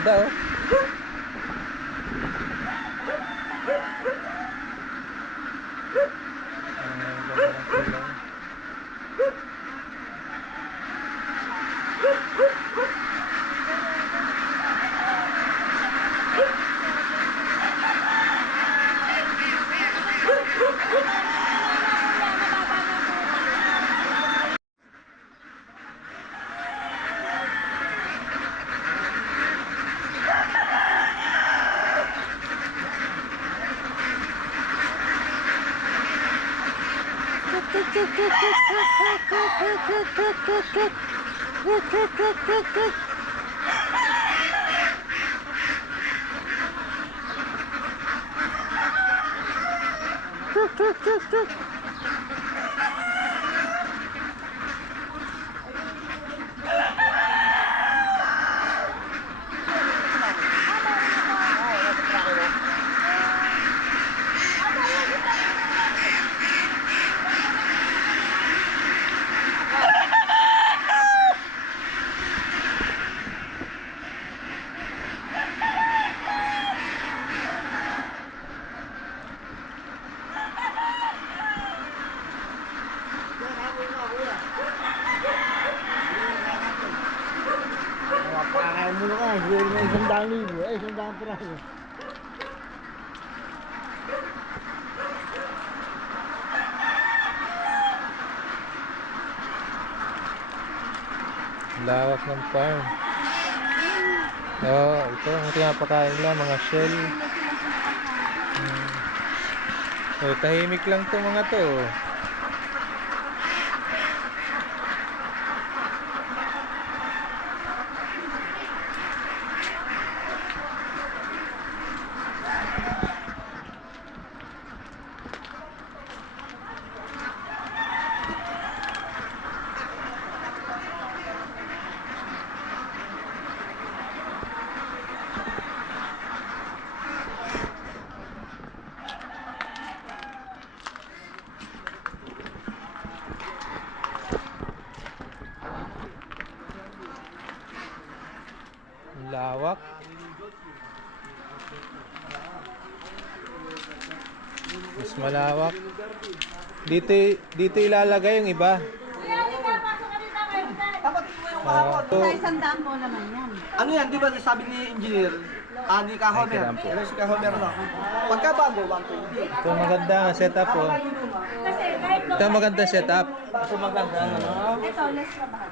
ganda oh. Pakakain mo na ka, siguro na 100,000. Ay, 100 piraso. Lawak ng farm. Oh, ito ang pinapakain nila, mga shell. So, tahimik lang to mga to. Lawak. Mas malawak. Dito ilalagay yung iba. Dapat So, isang daan mo naman yan. Ano yan, di ba sabi ni engineer? Ni Kahomer. Ay, kailan po? Ano si Kahomer na? Pagka bago, 120. ito maganda ang setup po. Kasi kahit Ito maganda setup. Ito maganda, ano? ito, less trabaho.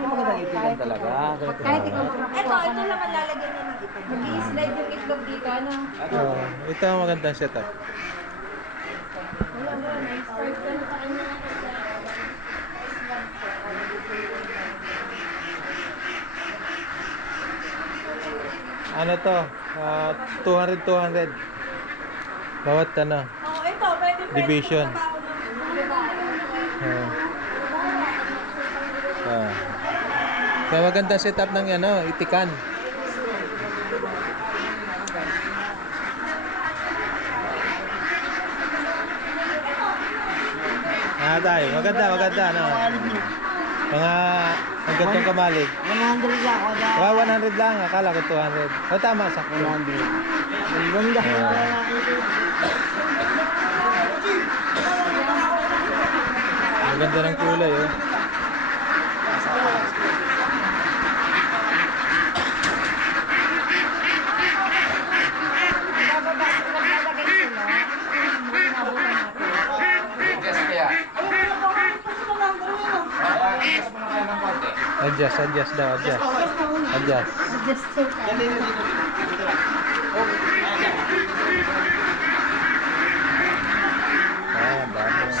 Maganda itigan talaga. Kahit ikaw ito naman lalagyan niya ng itlog. Mag-i-slide yung itlog dito, ano? Ito ang magandang setup. Wala mo, na-start ka na sa kanya. Ano to? 200. Bawat ano. Oo, ito, pwede Division. trabaho ng Kaya maganda setup ng ano, itikan. Tayo, maganda ano. Mga ang gantong kamalig. 100 lang ako na. 100 lang, akala ko 200. O tama, sakto. 100. Ang ganda. Ang ganda ng kulay, oh. Adjust daw, adjust. Just take it. Vamos.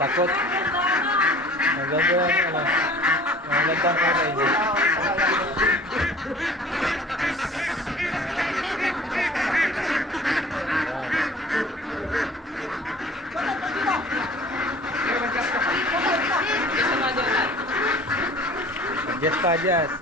Takot. Maganda ano. Maganda kulay niya. Adjust pa, adjust.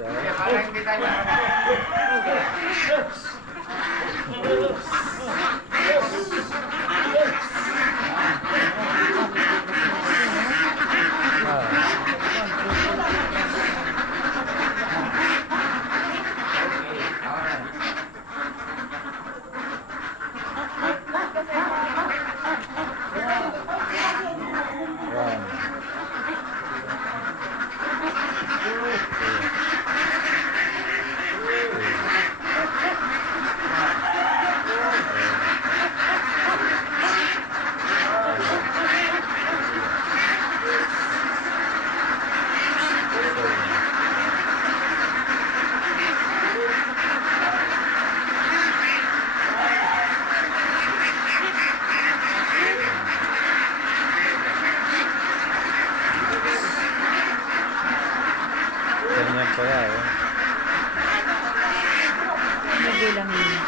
Ganyan po yan. Magulang yun.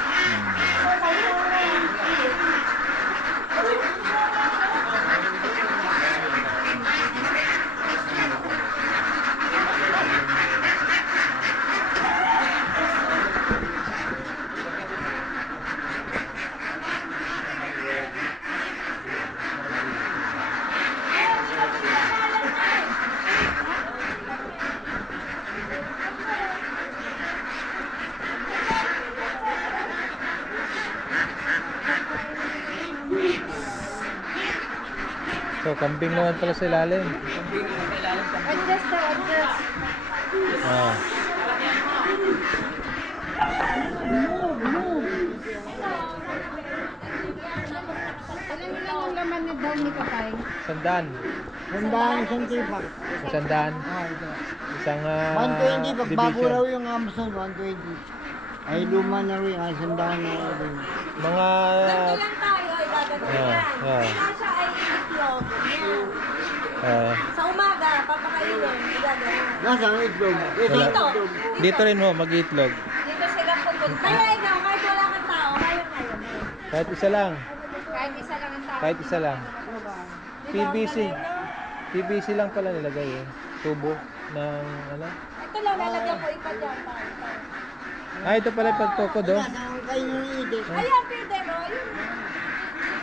So, kambing naman pala sa ilalim. Adjust daw, adjust. Ah. Alam mo lang yung laman na daw ni Kapay? Sandaan. Sandaan isang tipak. Sandaan. Ito. Isang 120, pagbago raw division. yung Amazon, 120. Ay, luma na rin, ay, sandaan na rin. Mga... Ganito lang tayo, ibabato yan. Kasha ay itlog. Yan. Sa umaga, papakainin. Igagano. Nasaan ang itlog? Wala. Dito. Dito rin mo, mag-itlog. Dito sila pupunta. Kaya ikaw, kahit wala kang tao, kaya ngayon. Kahit isa lang. Kahit isa lang ang tao. Kahit isa lang. PVC. PVC lang pala nilagay eh. Tubo ng ano. Ito lang, lalagyan ko ipa dyan. Ah, ito pala yung pagtukod oh. Nasaan kayo ng itik? Ayan, pwede mo. Yun.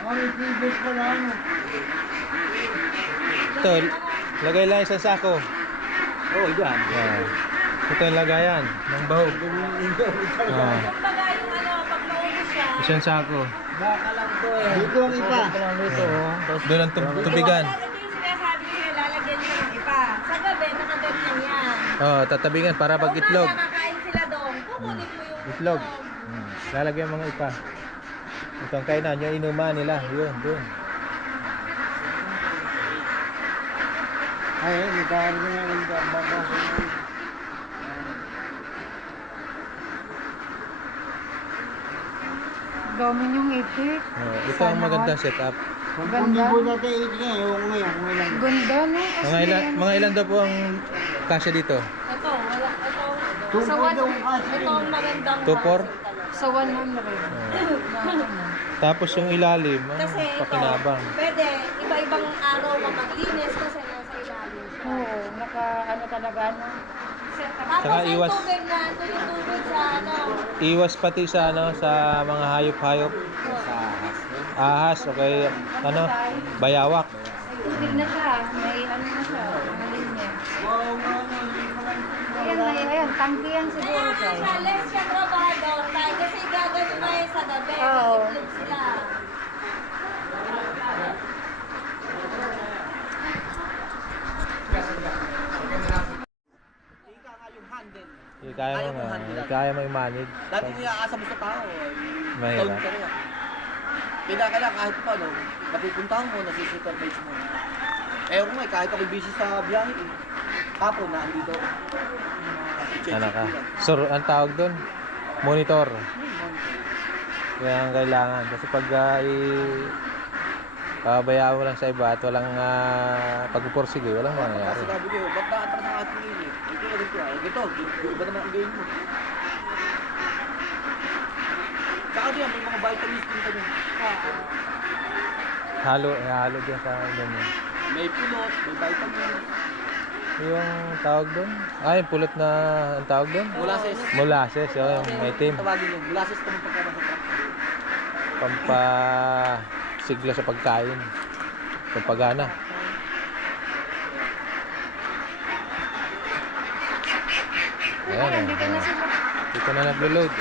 Ay, pibig pa lang. Ito, lagay lang isang sako. Oh, yan. Ah. Ito yung lagayan ng bahog. Ah. Kumbaga yung ano, pag maubos siya. Isang sako. Baka lang to eh. Dito ang ipa. Doon ang tubigan. Ito yung sinasabi ko, lalagyan niya ng ipa. Sa gabi, nakadot lang yan. Oh, tatabigan para pag itlog. Kung kakain sila doon, kukunin mo yung Itlog. Lalagyan mga ipa. Ito ang kainan, yung inuman nila. Yun, doon. Ay, nagkaroon na ng babasa. Dami yung itik. Oh, ito ang magandang setup. Kung hindi po natin itik niya, yung ngayon, kung ilan. Ganda, no? Mga ilan daw po ang kasya dito? Ito, wala. Ito, Tupo daw kasi. ito ang magandang 2-4? house. Sa 100. Tapos yung ilalim, Kasi ito, pakinabang. pwede, iba-ibang araw maglinis kasi nasa ilalim. Oo, ano talaga, no? Tapos Saka ang iwas. tubig na, tubig sa ano, Iwas pati sa ano sa mga hayop-hayop. Ahas, okay, ano, bayawak. Tubig na siya, may ano na siya, mga linya. Ayan, tangki yan siguro kaya nga siya. siya, less siya trabahador tayo kasi gagawin mo yan sa gabi, Oo. itlog sila. Kaya mo i-manage. Dati niyaasa mo sa tao, Mahirap. tawag ka rin. Pinakala kahit pa, no, napupuntahan mo, nasi-supervise mo. Eh, ako nga, kahit ako busy sa biyahe, eh. Tapon na, andito. Ano ka? Sir, ang tawag doon? Monitor. Yan ang kailangan. Kasi pag pabayaan mo lang sa iba at walang pagpupursige, walang mangyayari. Kasi sabi ko, ba't naatras ang ating init? Ito na rin ko, ito, iba naman ang game mo. Saka diyan, may mga vitamins din kami. Halo dyan sa ano mo. May pulot, may vitamins. Yung tawag doon? Ah, yung pulot na ang tawag doon? Molasses. Molasses, yun, yung may team. Tawagin yun, molasses naman pagkabasa sa truck. pampasigla sa pagkain. Pampagana. Ayan, Dito na sila. dito na naglo-load.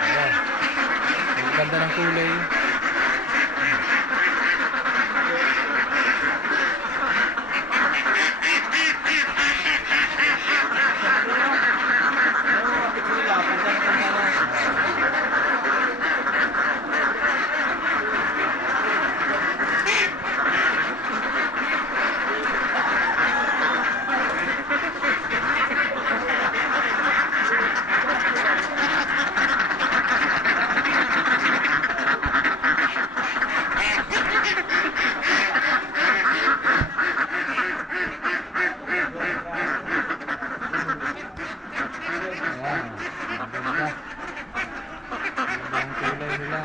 Ayan. Ang ganda ng kulay. Ayan, ang ganda. Ang kulay nila.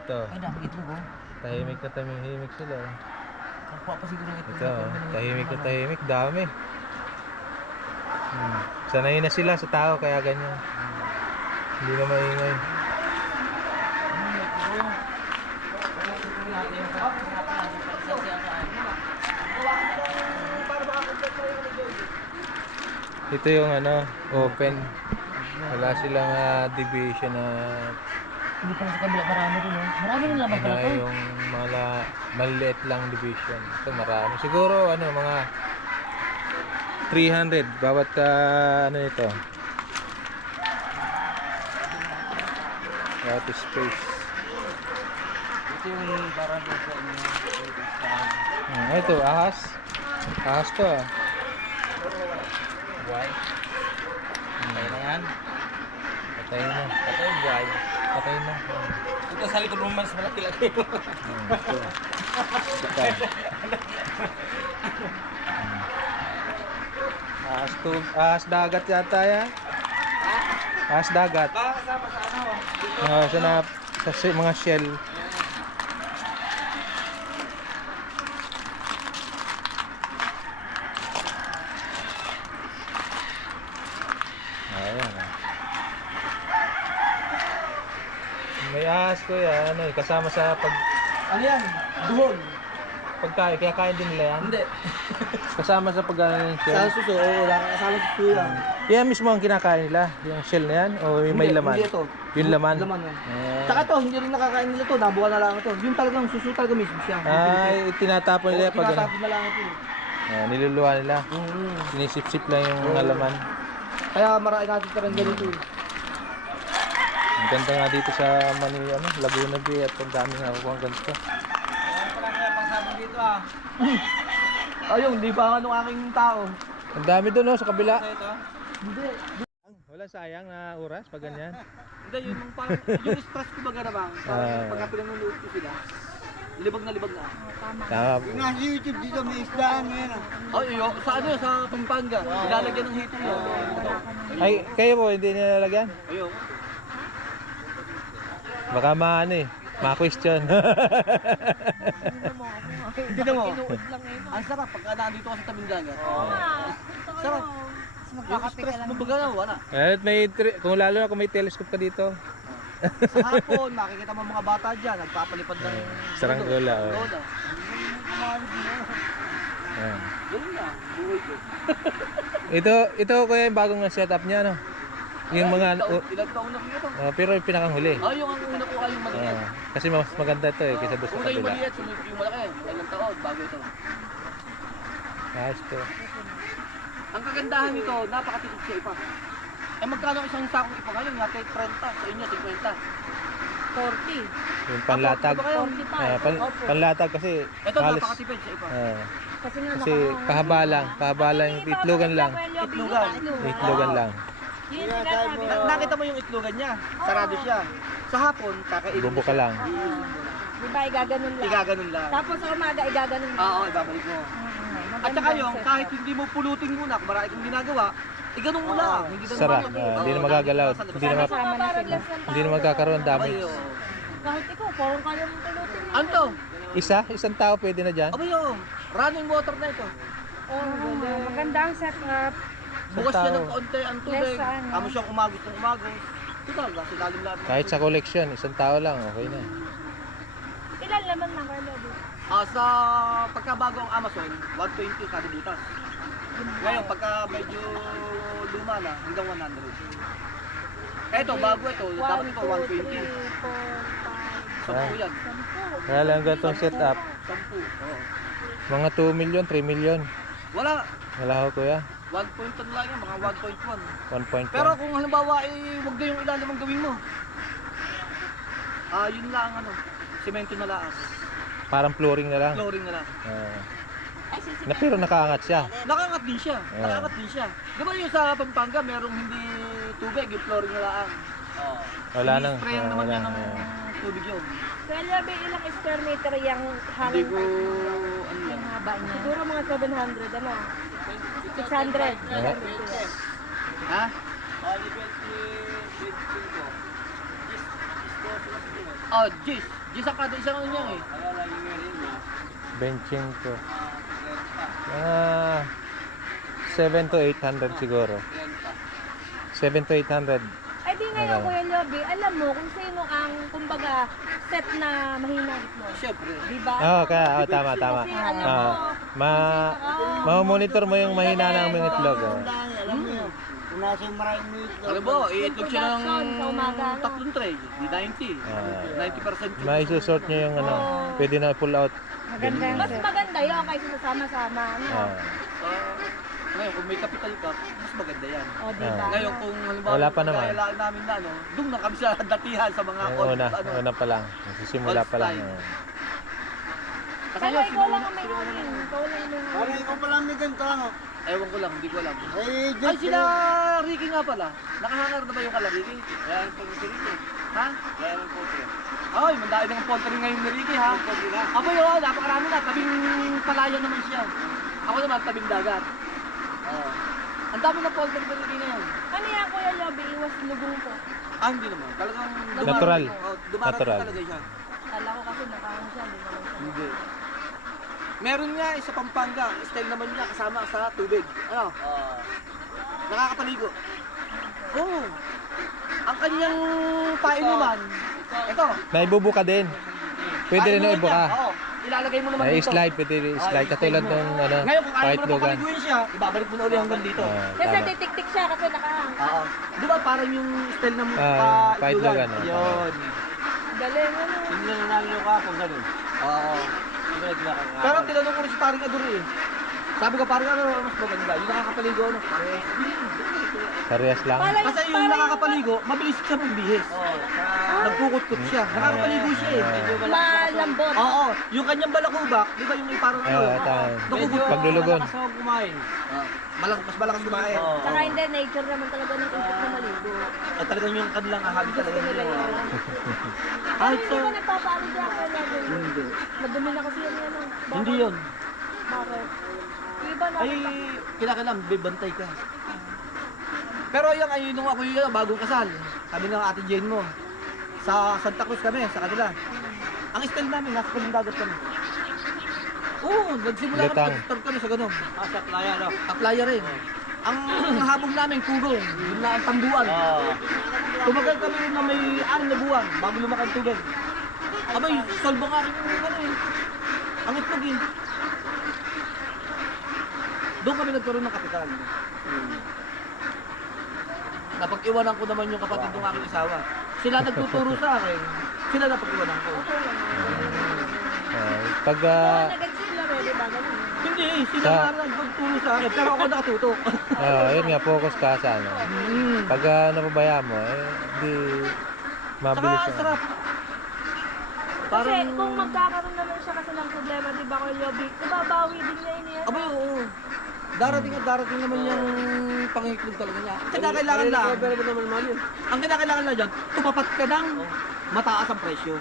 Ito, Ay, dami itlog oh. tahimik na tahimik sila. Kapwa pa siguro ng itlog. Ito, tahimik na tahimik, dami. Sanay na sila sa tao kaya ganyan. Hindi na maingay. Ito yung ano, open. Wala silang division na Hindi pa sa kabila marami din oh. Marami rin lamang pala ano, to. yung maliit lang division. Ito marami. Siguro ano, mga 300 bawat ano ito. Bawat space. Ito yung parang doon sa inyo. Ito, ahas. Ahas to ah. Buhay. Patay na yan. Patay na. Patay yung buhay. Patay na. Ito sa likod mo mas malaki-laki. Ito. Ahas dagat yata yan. Ahas dagat. Kasama sa ano? Sa mga shell. Ayan. May ahas ko yan, ano, kasama sa Ano yan? Duhon. pagkain, kaya kain din nila yan. Hindi. Kasama sa pagkain ng Sa shell. suso, oo. Kasama sa suso yan. Yan mismo ang kinakain nila, yung shell na yan, o yung may Hindi, laman? Hindi ito. Yung laman? Laman yan. Ah. Tsaka to, hindi rin nakakain nila to. Nabuka na lang ito. Yung talagang suso talaga mismo siya. Ay, tinatapon nila pag ano. Tinatapon na lang ito. Niluluwa nila. Mm. Sinisip-sip lang yung mga laman. Kaya marami natin parang ganito eh. Ang ganda nga dito sa Laguna Bay at ang dami nga kukuha ang ganito. Ayun, di ba anong aking tao? Ang dami doon no, sa kabila. Hindi. Wala sayang na oras pag ganyan. Hindi, yun yung parang, yung stress ko baga na bang, parang pagka pinanonood ko sila, libag na. Tama. Yung nasa YouTube dito, may isdaan ngayon ah. Ay, yun, sa ano, sa Pampanga, nilalagyan ng hito yun. Ay, kayo po, hindi nilalagyan? Ayun. Baka ma-question. Tignan mo, ang sarap pagka nandito ka sa tabing dagat. Sarap. Yung stress mo baga na, wala. At kung lalo na kung may telescope ka dito. Sa hapon, makikita mo mga bata dyan, nagpapalipad ng Saranggola. Oh. lola. Ayan. Ganun na, buhay ko. Ito kuya yung bagong setup niya, no? Yung mga Ilang taon na ko ito. pero yung pinakang huli. Yung ang una ko ay yung maliit. Kasi mas maganda ito kaysa doon sa Una yung kabila. maliit, sunod yung malaki. Ilang taon, bago ito. Ayos to. Ang kagandahan nito, napakatipid sa ipa. Magkano isang sakong ipa ngayon? Nga 30, sa inyo 50. 40. Yung panlatag. Ano ba kayo? 45. Panlatag kasi Ito halos napakatipid sa ipa. Kasi nga kasi kahaba lang yung itlogan lang. Itlogan lang. Yun yung sinasabi ko. Nakita mo yung itlogan niya, sarado siya. Sa hapon, kakainin Bubo ka lang. Iisin mo na. Di ba, igaganon lang. Igaganon lang. Tapos sa umaga, igaganon lang. Oo, ibabalik mo. At saka yung, kahit hindi mo pulutin muna, kung marami kang ginagawa, ganun mo lang. Hindi na Sara, naman- hindi na Oo, magagalaw. sa labas. Hindi na, Sabi ko nga, parang less ng hindi na tao. magkakaroon Abay, damage. oo. Kahit ikaw, parang kaya mong pilotin. Ano to? Isang tao pwede na dyan? Abay, oo. Running water na ito. Oh, galing. Maganda ang setup. Bukas tao. siya ng kaunti ang tubig. Less sa ano. Amo siyang umagos ng umagos. Ito talaga, silalim lahat. Kahit sa collection, isang tao lang, okay na. Ilan laman na kayo, Lodi? Sa pagkabago ang Amazon, 120 kada butas. Ngayon, pagka medyo luma na, hanggang 100. Eto, bago ito, dapat ito 120. 10 yan. Kaya lang ganitong setup, 10. Oo. mga 2 million, 3 million. Wala. Wala ho kuya, 1 point lang yan, mga 1.1. 1.1. Pero kung halimbawa, wag na yung ilalim ang gawin mo. Yun lang ano, semento na laas. Parang flooring na lang. Flooring na lang. Na pero nakaangat siya. Nakaangat din siya. Nakaangat din siya. Di ba yung sa Pampanga, merong hindi tubig, yung flooring na lang. Wala nang. Sprayan naman wala yan ng nang. tubig yun. Kaya Lodi, ilang square meter yung Hindi hangin ko, pipe? ano yan. Haba niya. Siguro mga 700, ano? 600. Ha? Oh, Gis. Gis ang kada isang ano niya eh. Benching ko. 7 to 800 siguro. 7 to 800. Ay di ngayon, Kuya Lobby, alam mo kung sino ang, kumbaga, set na mahina itlog. Siyempre. Di ba? Tama. Kasi alam mo, Ma-monitor mo yung mahina ng mga itlog. Oh. Alam mo yun. Kung nasa yung maraming meat. Alam mo, iitlog siya ng Sa umaga, ano? tatlong tray. Di 90. 90%. Maisusort nyo yung ano, pwede na pull out. Maganda ang mas setup. maganda yun kaysa sa sama-sama. Ano? Ngayon, kung may capital ka, mas maganda yan. O, di ba? Ngayon, kung halimbawa, Wala pa naman. kailangan namin na ano, doon na kami sa datihan sa mga Una pa lang. Sisimula pa lang. Old Pero ikaw lang ang may hangin. Ikaw lang ang may Parang hangin. ikaw pala may ganito ano. Ewan ko lang, hindi ko alam. Eh, Ay, Diyos sila Ricky nga pala. Nakahangar na ba yung kala Ricky? Yan po si Ricky. Ha? Yan po siya. Ay, mandaan ng poultry ngayon ni Ricky ha? Ako yun, napakarami na. Tabing palaya naman siya. Ako naman, tabing dagat. Oo. Ang dami na poultry ni Ricky ngayon. Ano yan, Kuya Lobby? Iwas lugong po. Hindi naman. Talagang Natural. Dumarating Natural. talaga siya. Kala ko kasi nakaano siya, hindi naman siya. Hindi. Meron nga sa Pampanga, style naman niya kasama sa tubig. Ano? Nakakapaligo. Oo. Ang kanyang painuman, ito. Naibubuka din. Pwede rin na painuman niya, ibuka. oo. Ilalagay mo naman Ay, dito. slide, pwede slide. Katulad ng ano, Ngayon, kung ayaw mo na paitlogan. papaliguin siya, ibabalik mo na uli hanggang dito. Kasi Tama. titik-tik siya kasi nakahang. Oo. Di ba parang yung style ng paitlogan, oo. Yun. Galing ano. Hindi na nanalo yung kapag ganun. Oo. Pero tinanong ko rin si paring Adore eh. Sabi ko, paring ano, mas maganda. Yung nakakapaligo, ano? Parehas lang. Kasi yung nakakapaligo, mabilis siya magbihis. Nagkukut-kut siya. Nakakapaligo siya eh. Malambot. Oo, yung kanyang balakubak, di ba yung may parang ano? Nakukut. Paglulugon. kumain. Mas malakas kumain. Saka hindi, nature naman talaga ng input na maligo. At talagang yung kanilang ahagi talaga Nila nila. yun. Kahit Hindi sa... ko nagpapalo dyan ako natin. Hindi. Madumi na kasi yan yan. Hindi yun. Bakit? Yung iba na. Ay, kinakailangan, bibantay ka. Pero yung ay nung ako yung bagong kasal, sabi ng ate Jane mo, sa Santa Cruz kami, sa kanila. Ang style namin, nasa kaling dagat kami. Oo, nagsimula kami, Lutang. nag-start kami sa ganun. Sa playa no? Sa playa rin. Ang habog namin, kugong, yun na ang tambuan. Tumagal kami rin na may 6 na buwan bago lumaki ang tubig. Abay, salbo nga rin yung ano eh. Ang itlog eh. Doon kami nagkaroon ng kapital. Napag-iwanan ko naman yung kapatid ng aking asawa. Sila nagtuturo sa akin. Sila napag-iwanan ko. Pag Nag-explore, di ba? Ganun. Hindi, sila Sa- na nagtuturo sa akin. Pero ako nakatutok. yun nga, focus ka sa ano. Pag napabayaan mo, hindi mabilis. Saka yung- sarap. Kasi kung magkakaroon naman siya kasi ng problema, di ba, Kuya Lobby, ibabawi din niya yun yan. Abay, oo. Darating at darating naman yung pangiklog talaga niya. Kinakailangan lang. Pero mo naman man yun. Ang kinakailangan lang dyan, tumapat ka ng mataas ang presyo.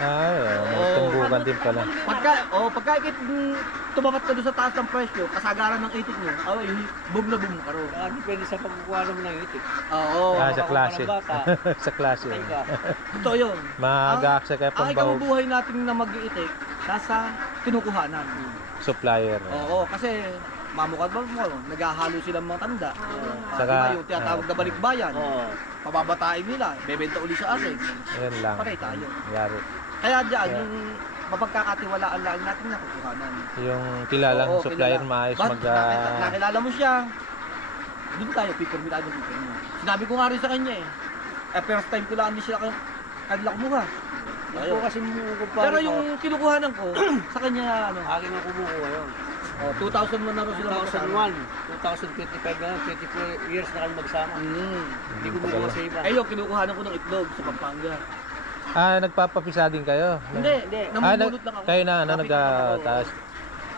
Ay, may tumbukan din pala. Pagka tumapat ka doon sa taas ng presyo, kasagaran ng itik mo, boom na boom ka ron. Depende sa pagkukuha mo ng itik. Oo. Sa klase. Sa klase. Totoo yun. Mag-aaksa kayo Ang pang ikabubuhay natin na mag-iitik, nasa kinukuhanan. supplier. Oo, kasi mamukad ba mo, naghahalo silang mga tanda. Saka- Yung tinatawag na balikbayan. Pababatain nila, bebenta uli sa asin. Yan lang. Patay tayo. Yari. Kaya dyan, yung mapagkakatiwalaan lang natin na kukuhanan. Yung kilalang Oo, supplier kilala. maayos Basta mag... nakilala mo siya, doon tayo, picture mo tayo ng picture mo. Sinabi ko nga rin sa kanya first time ko lang hindi sila kanila kumuha. Ako kasi mumukumpara. Pero yung kinukuhanan ko, sa kanya, Akin ang kumukuha yun. 2000 man na rin sila makasama. 2001, 2025 na, 24 years na kami magsama. Hindi ko Tagal mukha na. sa iba. Ayun, kinukuhanan ko ng itlog sa Pampanga. nagpapapisagin kayo? Hindi, namumulot lang ako. Kayo na, Kapit lang ako. nag-taas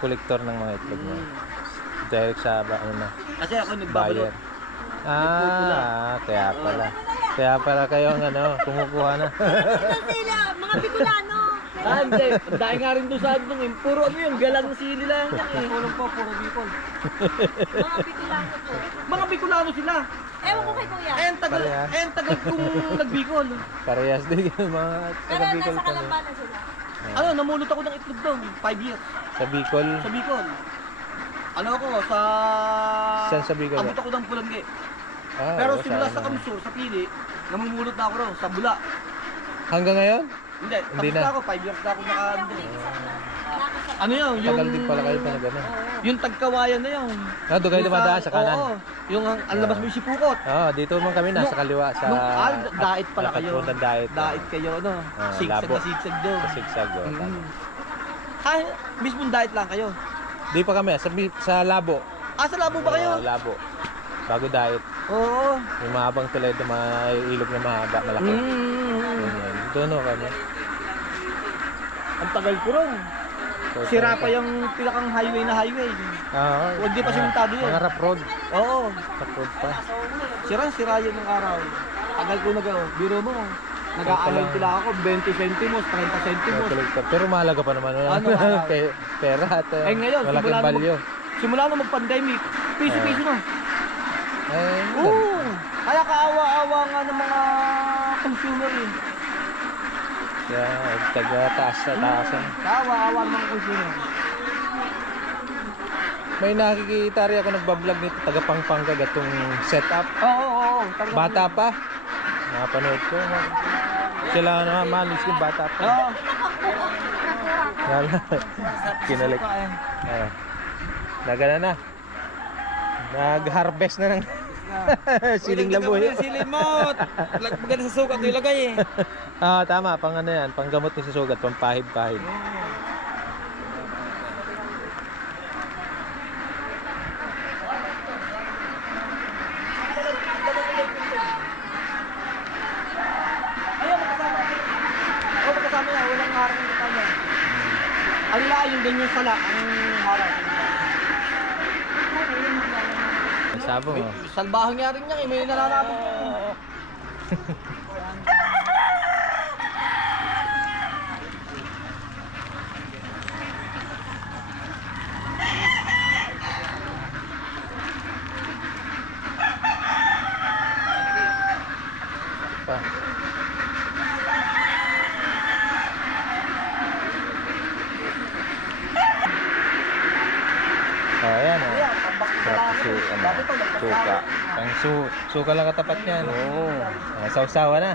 kolektor ng mga itlog mo. Mm. Direct sa, ano na, Kasi ako nagbabalot. buyer. Kaya pala. Kaya pala kayo ang kumukuha na. Sila, mga Bicolano. Hindi. Dahil nga rin doon sa doon puro yung galang sili lang yan Kulang po, puro Bicol. Mga Bicolano po. Mga Bicolano sila. Ewan ko kay Kuya. En tagal kong nagbicol. Parehas din yung mga Pero taga-Bicol nasa kami. Kalambanan sila. Namulot ako ng itlog doon. 5 years. Sa Bicol, Sa Bicol. Ako sa... Saan sa Bicol? Abot ako ng Pulangge. Pero simula sa Kamsur, sa Pili, namumulot na ako ron, sa Bula. Hanggang ngayon? Hindi, Hindi tapos na na. ako, 5 years na ako naka... Nakasama. Ano yun? Yung... Tagal din pala kayo pa na gano'n. Yung tagkawayan na yun. Doon kayo dumadaan sa kanan? Oo. Yung ang labas mo yung sipukot. Dito man kami nasa kaliwa sa... Dait pala kayo. Nakapunta dait. Dait kayo, sigsag labo. na sigsag doon. Sa sigsag. Ay, mismong dait lang kayo. Di pa kami, sa Labo. Sa labo ba kayo? Labo. Bago dait. Oo. Yung mahabang tulay ito, may ilog na mahaba, malaki. Ganyan. Doon kami. Ang tagal ko ron. Sira pa yung pinakang highway na highway. Huwag di pa simentado yun. Mga rough road. Oo. Rough road pa. Sira yun ng araw. Tagal ko biro mo. Nag-aalay sila ako, 20 centimos, 30 centimos. Pero mahalaga pa naman. Pera at Ngayon, malaking value. simula na mag-pandemic, piso-piso na. Oo. Oo. Kaya kaawa-awa nga ng mga consumer eh. Kaya taga-taas sa taasan. Kaawa-awa ng mga consumer. May nakikita rin ako nagbablog nito, taga Pampanga, gatong setup. Oo. Bata pa. Napanood ko. Sila naman, malis yung bata pa. Oo. Kinalik. Nagana na. Nag-harvest na ng siling labuyo. Siling mo. Maganda sa sukat ilagay eh. Tama. Pang ano yan. Panggamot ni sa sugat. Pampahid-pahid. Magkasama yan. Walang harap ng kanya. Ang layo din yung sala. Ang harap. Sabong oh. Salbahan nga rin yan. May nananabog. Pa. Ayan oh. Sarap suka. Ang suka lang katapat niyan. Oo. Sausawa na.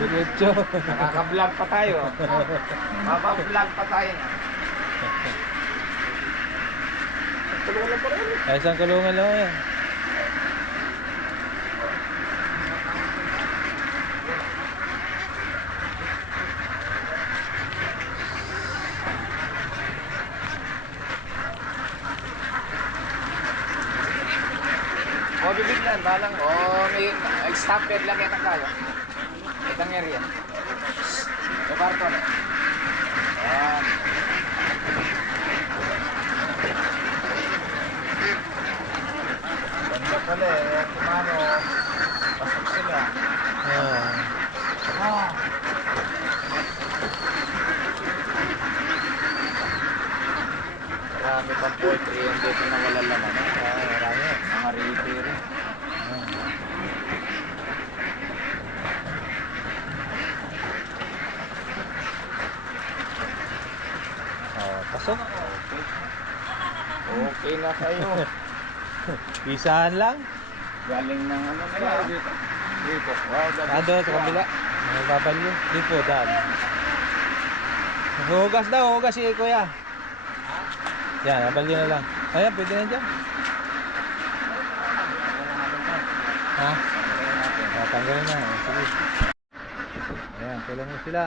Diretso. Nakaka-vlog pa tayo. Mapa-vlog pa tayo. Ay, isang kulungan lang yan. Bibiglan, balang. May stopper lang yan ang tayo. Itang area. May parto na. Ayan. pang poultry yan dito na wala laman. Marami. Mga repair. Oh, pasok. Okay na kayo. Isahan lang. Galing ng ano nila. Dito. Wow, Doon sa kabila. Nagbabalyo. Dito, daan. Hugas daw, hugas si Kuya. Yan, nabalyo na lang. Ayan, pwede na dyan. Ha? Tanggalin na. Sige. Ayan, tulong mo sila.